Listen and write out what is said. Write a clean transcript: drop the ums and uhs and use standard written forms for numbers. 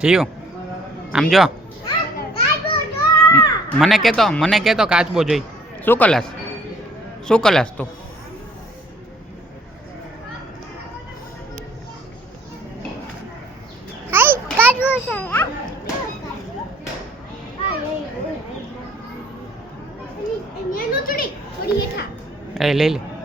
જીવ આમ જો મને કહેતો કાચબો જોઈ શું કલાસ તું લઈ લે